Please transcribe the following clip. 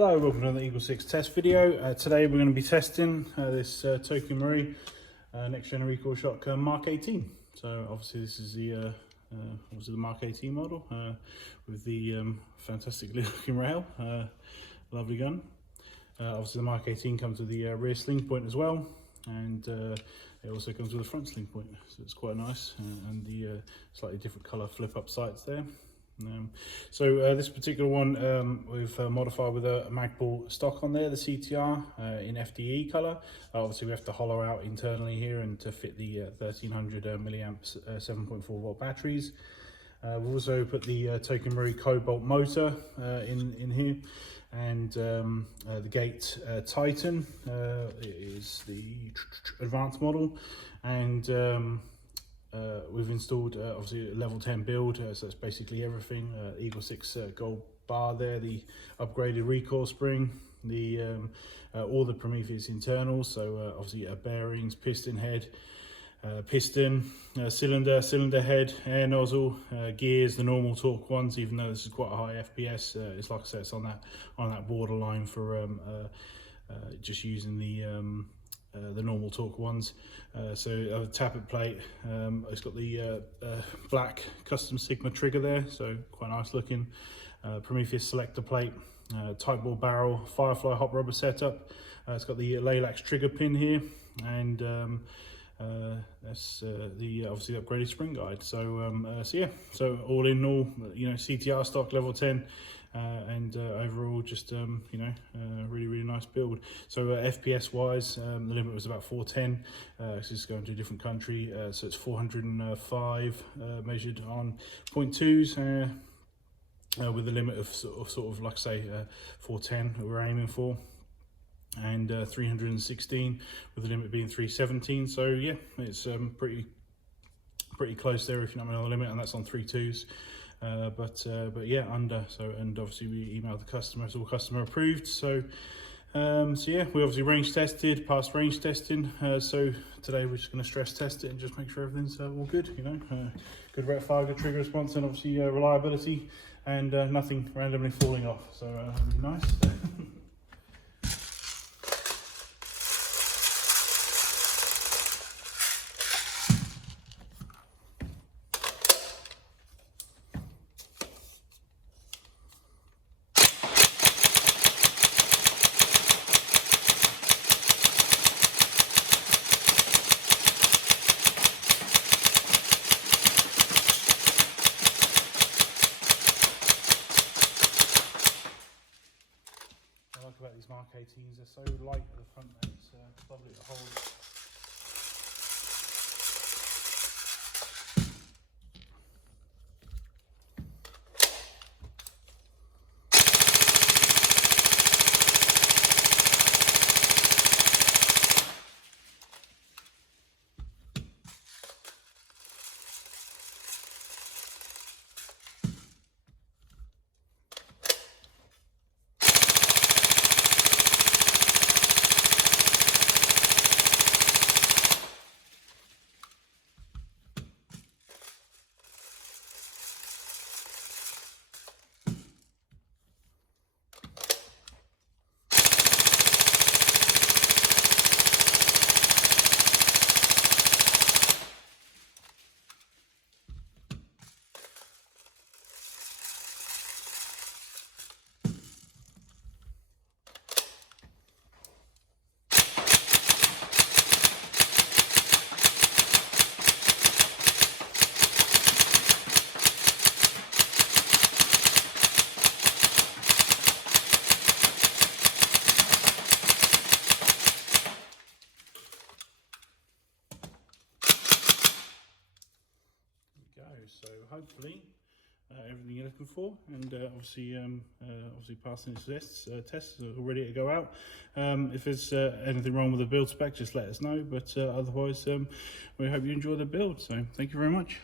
Hello, welcome to the EagleSix test video. Today we're going to be testing this Tokyo Marui next gen recoil shotgun Mark 18. So obviously this is the Mark 18 model with the fantastic looking rail, lovely gun. Obviously the Mark 18 comes with the rear sling point as well, and it also comes with a front sling point, so it's quite nice, and the slightly different colour flip up sights there. This particular one we've modified with a Magpul stock on there, the CTR in FDE colour. Obviously we have to hollow out internally here and to fit the 1300 milliamps 7.4 volt batteries. We've also put the Tokyo Marui cobalt motor in here, and the gate Titan is the advanced model, and we've installed obviously a level 10 build, so that's basically everything. EagleSix gold bar there, the upgraded recoil spring, the all the Prometheus internals, so obviously bearings, piston head, piston, cylinder head, air nozzle, gears, the normal torque ones, even though this is quite a high FPS. It's like I said, it's on that borderline for just using the normal torque ones. So a tappet plate, it's got the black custom Sigma trigger there, so quite nice looking. Prometheus selector plate, tight bore barrel, Firefly Hop Rubber setup. It's got the laylax trigger pin here, and that's the obviously the upgraded spring guide. So all in all, CTR stock level 10. And overall just really nice build. So FPS wise, the limit was about 410. This is going to a different country, so it's 405 measured on 0.2s, with a limit of sort of like I say 410 that we're aiming for, and 316 with the limit being 317. So yeah, it's pretty close there, if you're not on the limit, and that's on 3.2s. But yeah, under. So, and obviously we emailed the customer, it's all customer approved. So yeah, we obviously range tested, passed range testing. So today we're just going to stress test it and just make sure everything's all good. Good rate of fire, good trigger response, and obviously reliability, and nothing randomly falling off. So really nice. About these Mark 18s, they're so light at the front that it's lovely to hold. So hopefully everything you're looking for, and obviously passing its tests are all ready to go out. If there's anything wrong with the build spec, just let us know, but otherwise we hope you enjoy the build. So thank you very much.